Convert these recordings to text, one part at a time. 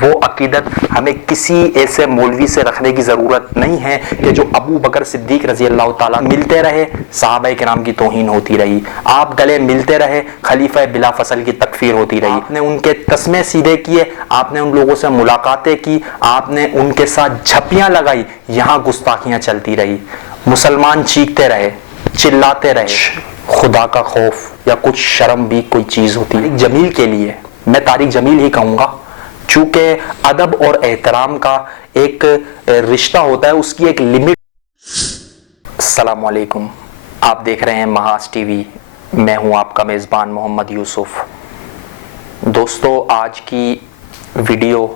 وہ عقیدت ہمیں کسی ایسے مولوی سے رکھنے کی ضرورت نہیں ہے کہ جو ابو بکر صدیق رضی اللہ تعالیٰ ملتے رہے صحابہ کرام کی توہین ہوتی رہی، آپ گلے ملتے رہے خلیفہ بلا فصل کی تکفیر ہوتی رہی، آپ نے ان کے تسمے سیدھے کیے، آپ نے ان لوگوں سے ملاقاتیں کی، آپ نے ان کے ساتھ جھپیاں لگائی، یہاں گستاخیاں چلتی رہی، مسلمان چیختے رہے، چلاتے رہے۔ خدا کا خوف یا کچھ شرم بھی کوئی چیز ہوتی ہے۔ جمیل کے لیے میں طارق جمیل ہی کہوں گا، چونکہ ادب اور احترام کا ایک رشتہ ہوتا ہے، اس کی ایک لمٹ۔ السلام علیکم، آپ دیکھ رہے ہیں محاذ ٹی وی، میں ہوں آپ کا میزبان محمد یوسف۔ دوستو، آج کی ویڈیو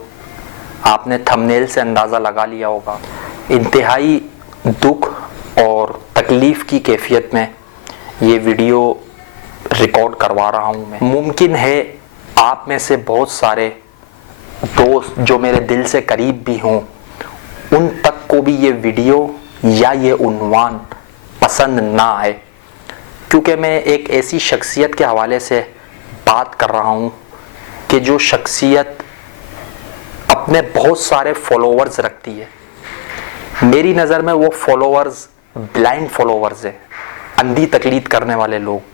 آپ نے تھمبنیل سے اندازہ لگا لیا ہوگا، انتہائی دکھ اور تکلیف کی کیفیت میں یہ ویڈیو ریکارڈ کروا رہا ہوں میں۔ ممکن ہے آپ میں سے بہت سارے دوست جو میرے دل سے قریب بھی ہوں، ان تک کو بھی یہ ویڈیو یا یہ عنوان پسند نہ آئے، کیونکہ میں ایک ایسی شخصیت کے حوالے سے بات کر رہا ہوں کہ جو شخصیت اپنے بہت سارے فالوورز رکھتی ہے۔ میری نظر میں وہ فالوورز بلائنڈ فالوورز ہیں، اندھی تقلید کرنے والے لوگ،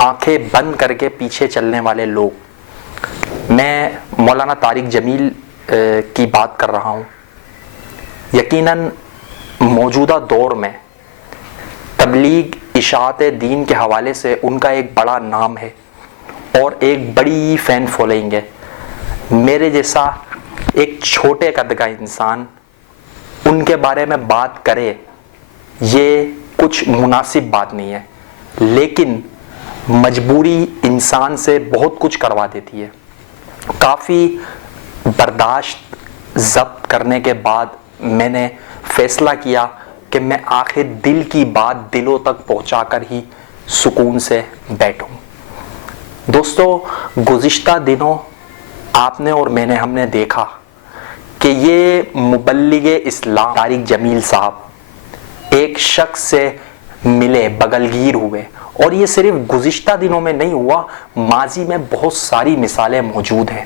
آنکھیں بند کر کے پیچھے چلنے والے لوگ۔ میں مولانا طارق جمیل کی بات کر رہا ہوں۔ یقیناً موجودہ دور میں تبلیغ اشاعت دین کے حوالے سے ان کا ایک بڑا نام ہے اور ایک بڑی فین فالوئنگ ہے۔ میرے جیسا ایک چھوٹے قد کا انسان ان کے بارے میں بات کرے، یہ کچھ مناسب بات نہیں ہے، لیکن مجبوری انسان سے بہت کچھ کروا دیتی ہے۔ کافی برداشت ضبط کرنے کے بعد میں نے فیصلہ کیا کہ میں آخر دل کی بات دلوں تک پہنچا کر ہی سکون سے بیٹھوں۔ دوستو، گزشتہ دنوں آپ نے اور میں نے ہم نے دیکھا کہ یہ مبلغ اسلام طارق جمیل صاحب ایک شخص سے ملے، بغلگیر ہوئے، اور یہ صرف گزشتہ دنوں میں نہیں ہوا، ماضی میں بہت ساری مثالیں موجود ہیں۔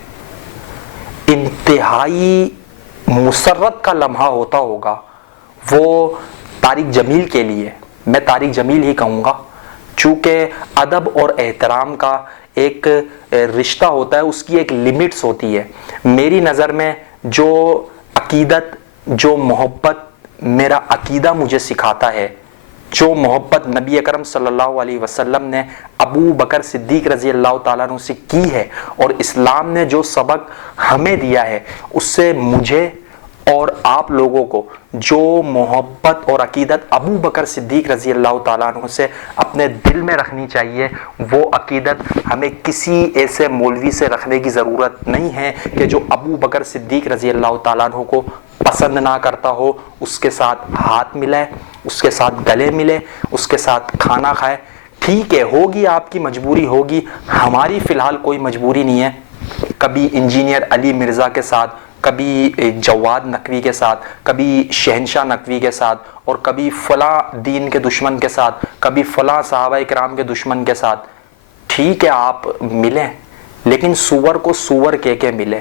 انتہائی مسرت کا لمحہ ہوتا ہوگا وہ طارق جمیل کے لیے، میں طارق جمیل ہی کہوں گا، چونکہ ادب اور احترام کا ایک رشتہ ہوتا ہے، اس کی ایک لمٹس ہوتی ہے۔ میری نظر میں جو عقیدت، جو محبت میرا عقیدہ مجھے سکھاتا ہے، جو محبت نبی اکرم صلی اللہ علیہ وسلم نے ابو بکر صدیق رضی اللہ تعالیٰ عنہ سے کی ہے، اور اسلام نے جو سبق ہمیں دیا ہے، اس سے مجھے اور آپ لوگوں کو جو محبت اور عقیدت ابو بکر صدیق رضی اللہ تعالیٰ عنہ سے اپنے دل میں رکھنی چاہیے، وہ عقیدت ہمیں کسی ایسے مولوی سے رکھنے کی ضرورت نہیں ہے کہ جو ابو بکر صدیق رضی اللہ تعالیٰ عنہ کو پسند نہ کرتا ہو، اس کے ساتھ ہاتھ ملائے، اس کے ساتھ گلے ملے، اس کے ساتھ کھانا کھائے۔ ٹھیک ہے، ہوگی آپ کی مجبوری ہوگی، ہماری فی الحال کوئی مجبوری نہیں ہے۔ کبھی انجینئر علی مرزا کے ساتھ، کبھی جواد نقوی کے ساتھ، کبھی شہنشاہ نقوی کے ساتھ، اور کبھی فلاں دین کے دشمن کے ساتھ، کبھی فلاں صحابہ کرام کے دشمن کے ساتھ۔ ٹھیک ہے، آپ ملیں، لیکن سور کو سور کہہ کے ملے،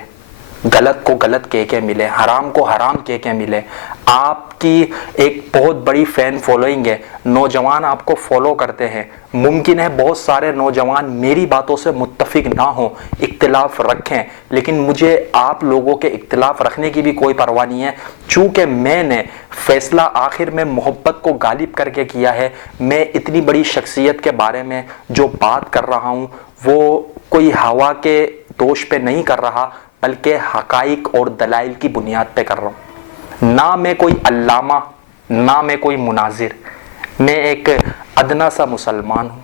غلط کو غلط کہہ کے ملے، حرام کو حرام کہہ کے ملے۔ آپ کی ایک بہت بڑی فین فالوئنگ ہے، نوجوان آپ کو فالو کرتے ہیں، ممکن ہے بہت سارے نوجوان میری باتوں سے متفق نہ ہوں، اختلاف رکھیں، لیکن مجھے آپ لوگوں کے اختلاف رکھنے کی بھی کوئی پرواہ نہیں ہے، چونکہ میں نے فیصلہ آخر میں محبت کو غالب کر کے کیا ہے۔ میں اتنی بڑی شخصیت کے بارے میں جو بات کر رہا ہوں، وہ کوئی ہوا کے دوش پہ نہیں کر رہا، بلکہ حقائق اور دلائل کی بنیاد پہ کر رہا ہوں۔ نہ میں کوئی علامہ، نہ میں کوئی مناظر، میں ایک ادنا سا مسلمان ہوں۔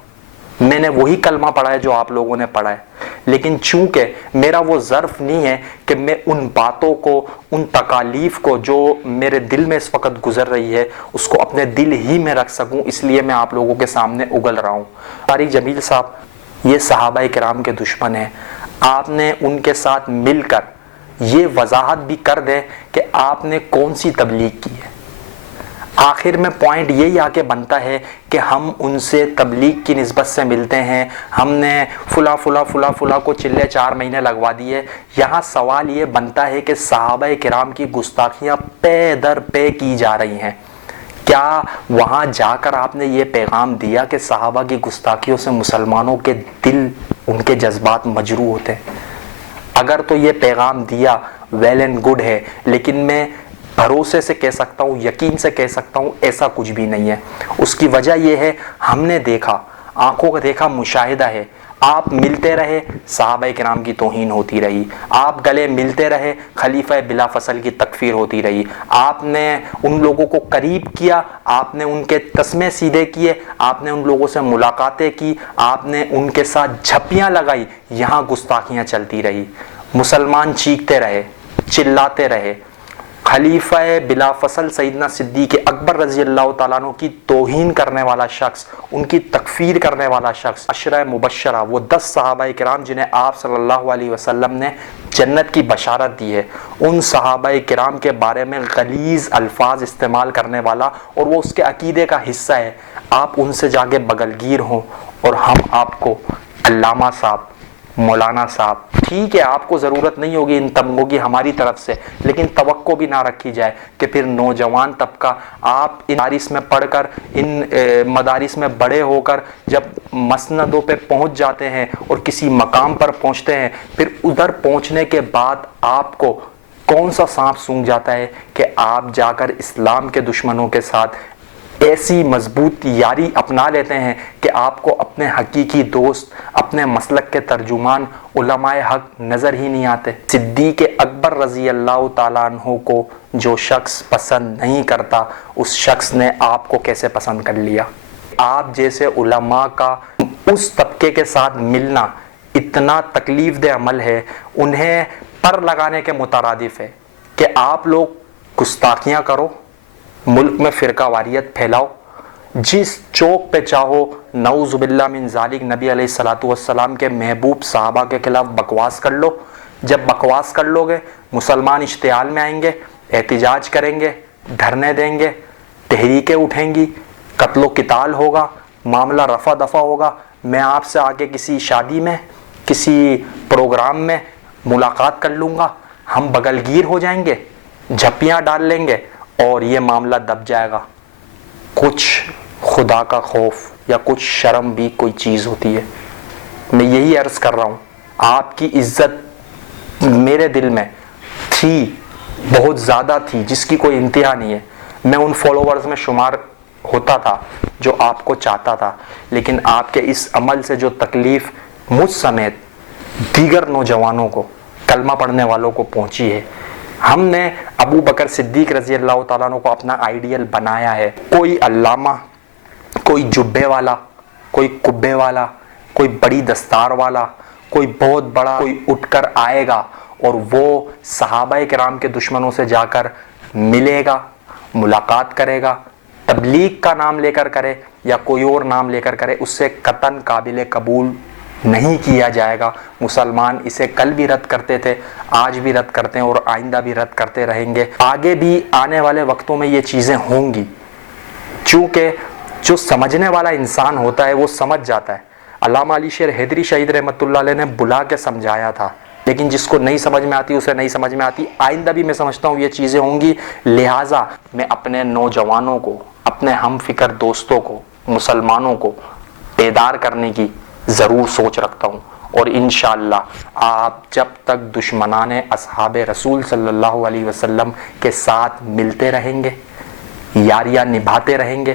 میں نے وہی کلمہ پڑھا ہے جو آپ لوگوں نے پڑھا ہے، لیکن چونکہ میرا وہ ظرف نہیں ہے کہ میں ان باتوں کو، ان تکالیف کو جو میرے دل میں اس وقت گزر رہی ہے، اس کو اپنے دل ہی میں رکھ سکوں، اس لیے میں آپ لوگوں کے سامنے اگل رہا ہوں۔ طارق جمیل صاحب یہ صحابہ کرام کے دشمن ہیں، آپ نے ان کے ساتھ مل کر یہ وضاحت بھی کر دیں کہ آپ نے کون سی تبلیغ کی ہے۔ آخر میں پوائنٹ یہی آ کے بنتا ہے کہ ہم ان سے تبلیغ کی نسبت سے ملتے ہیں، ہم نے فلاں کو چلے 4 مہینے لگوا دیے۔ یہاں سوال یہ بنتا ہے کہ صحابہ کرام کی گستاخیاں پے در پے کی جا رہی ہیں، کیا وہاں جا کر آپ نے یہ پیغام دیا کہ صحابہ کی گستاخیوں سے مسلمانوں کے دل، ان کے جذبات مجروح ہوتے ہیں؟ اگر تو یہ پیغام دیا، ویل اینڈ گڈ ہے، لیکن میں بھروسے سے کہہ سکتا ہوں، یقین سے کہہ سکتا ہوں، ایسا کچھ بھی نہیں ہے۔ اس کی وجہ یہ ہے، ہم نے دیکھا، آنکھوں کا دیکھا مشاہدہ ہے، آپ ملتے رہے، صحابہ کرام کی توہین ہوتی رہی، آپ گلے ملتے رہے، خلیفہ بلا فصل کی تکفیر ہوتی رہی، آپ نے ان لوگوں کو قریب کیا، آپ نے ان کے تسمے سیدھے کیے، آپ نے ان لوگوں سے ملاقاتیں کی، آپ نے ان کے ساتھ جھپیاں لگائی، یہاں گستاخیاں چلتی رہی، مسلمان چیختے رہے، چلاتے رہے۔ خلیفہ بلا فصل سیدنا صدیق اکبر رضی اللہ تعالیٰ عنہ کی توہین کرنے والا شخص، ان کی تکفیر کرنے والا شخص، عشرہ مبشرہ، وہ 10 صحابہ کرام جنہیں آپ صلی اللہ علیہ وسلم نے جنت کی بشارت دی ہے، ان صحابہ کرام کے بارے میں غلیظ الفاظ استعمال کرنے والا، اور وہ اس کے عقیدے کا حصہ ہے، آپ ان سے جا کے بغلگیر ہوں، اور ہم آپ کو علامہ صاحب، مولانا صاحب، ٹھیک ہے آپ کو ضرورت نہیں ہوگی ان تمغوں کی ہماری طرف سے، لیکن توقع بھی نہ رکھی جائے کہ پھر نوجوان طبقہ آپ ان مدارس میں پڑھ کر، ان مدارس میں بڑے ہو کر جب مسندوں پہ پہنچ جاتے ہیں اور کسی مقام پر پہنچتے ہیں، پھر ادھر پہنچنے کے بعد آپ کو کون سا سانپ سونگھ جاتا ہے کہ آپ جا کر اسلام کے دشمنوں کے ساتھ ایسی مضبوط یاری اپنا لیتے ہیں کہ آپ کو اپنے حقیقی دوست، اپنے مسلک کے ترجمان علماء حق نظر ہی نہیں آتے۔ صدیق اکبر رضی اللہ تعالیٰ عنہ کو جو شخص پسند نہیں کرتا، اس شخص نے آپ کو کیسے پسند کر لیا؟ آپ جیسے علماء کا اس طبقے کے ساتھ ملنا اتنا تکلیف دہ عمل ہے، انہیں پر لگانے کے مترادف ہے کہ آپ لوگ گستاخیاں کرو، ملک میں فرقہ واریت پھیلاؤ، جس چوک پہ چاہو نعوذ باللہ من ذالک نبی علیہ الصلوۃ والسلام کے محبوب صحابہ کے خلاف بکواس کر لو۔ جب بکواس کر لو گے، مسلمان اشتعال میں آئیں گے، احتجاج کریں گے، دھرنے دیں گے، تحریکیں اٹھیں گی، قتل و قتال ہوگا، معاملہ رفع دفع ہوگا، میں آپ سے آگے کسی شادی میں، کسی پروگرام میں ملاقات کر لوں گا، ہم بغلگیر ہو جائیں گے، جھپیاں ڈال لیں گے، اور یہ معاملہ دب جائے گا۔ کچھ خدا کا خوف یا کچھ شرم بھی کوئی چیز ہوتی ہے۔ میں یہی عرض کر رہا ہوں، آپ کی عزت میرے دل میں تھی، بہت زیادہ تھی، جس کی کوئی انتہا نہیں ہے، میں ان فالوورز میں شمار ہوتا تھا جو آپ کو چاہتا تھا، لیکن آپ کے اس عمل سے جو تکلیف مجھ سمیت دیگر نوجوانوں کو، کلمہ پڑھنے والوں کو پہنچی ہے، ہم نے ابو بکر صدیق رضی اللہ تعالیٰ عنہ کو اپنا آئیڈیل بنایا ہے۔ کوئی علامہ، کوئی جبے والا، کوئی کبے والا، کوئی بڑی دستار والا، کوئی بہت بڑا کوئی اٹھ کر آئے گا اور وہ صحابہ کرام کے دشمنوں سے جا کر ملے گا، ملاقات کرے گا، تبلیغ کا نام لے کر کرے یا کوئی اور نام لے کر کرے، اس سے قطعاً قابل قبول نہیں کیا جائے گا۔ مسلمان اسے کل بھی رد کرتے تھے، آج بھی رد کرتے ہیں اور آئندہ بھی رد کرتے رہیں گے، آگے بھی آنے والے وقتوں میں یہ چیزیں ہوں گی، چونکہ جو سمجھنے والا انسان ہوتا ہے وہ سمجھ جاتا ہے۔ علامہ علی شیر حیدری شہید رحمۃ اللہ علیہ نے بلا کے سمجھایا تھا، لیکن جس کو نہیں سمجھ میں آتی اسے نہیں سمجھ میں آتی، آئندہ بھی میں سمجھتا ہوں یہ چیزیں ہوں گی، لہٰذا میں اپنے نوجوانوں کو، اپنے ہم فکر دوستوں کو، مسلمانوں کو بیدار کرنے کی ضرور سوچ رکھتا ہوں، اور انشاءاللہ آپ جب تک دشمنان اصحاب رسول صلی اللہ علیہ وسلم کے ساتھ ملتے رہیں گے، یاریاں نبھاتے رہیں گے،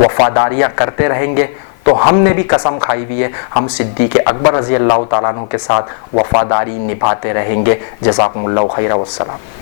وفاداریاں کرتے رہیں گے، تو ہم نے بھی قسم کھائی ہوئی ہے، ہم صدیق اکبر رضی اللہ تعالیٰ عنہ کے ساتھ وفاداری نبھاتے رہیں گے۔ جزاکم اللہ خیرا والسلام۔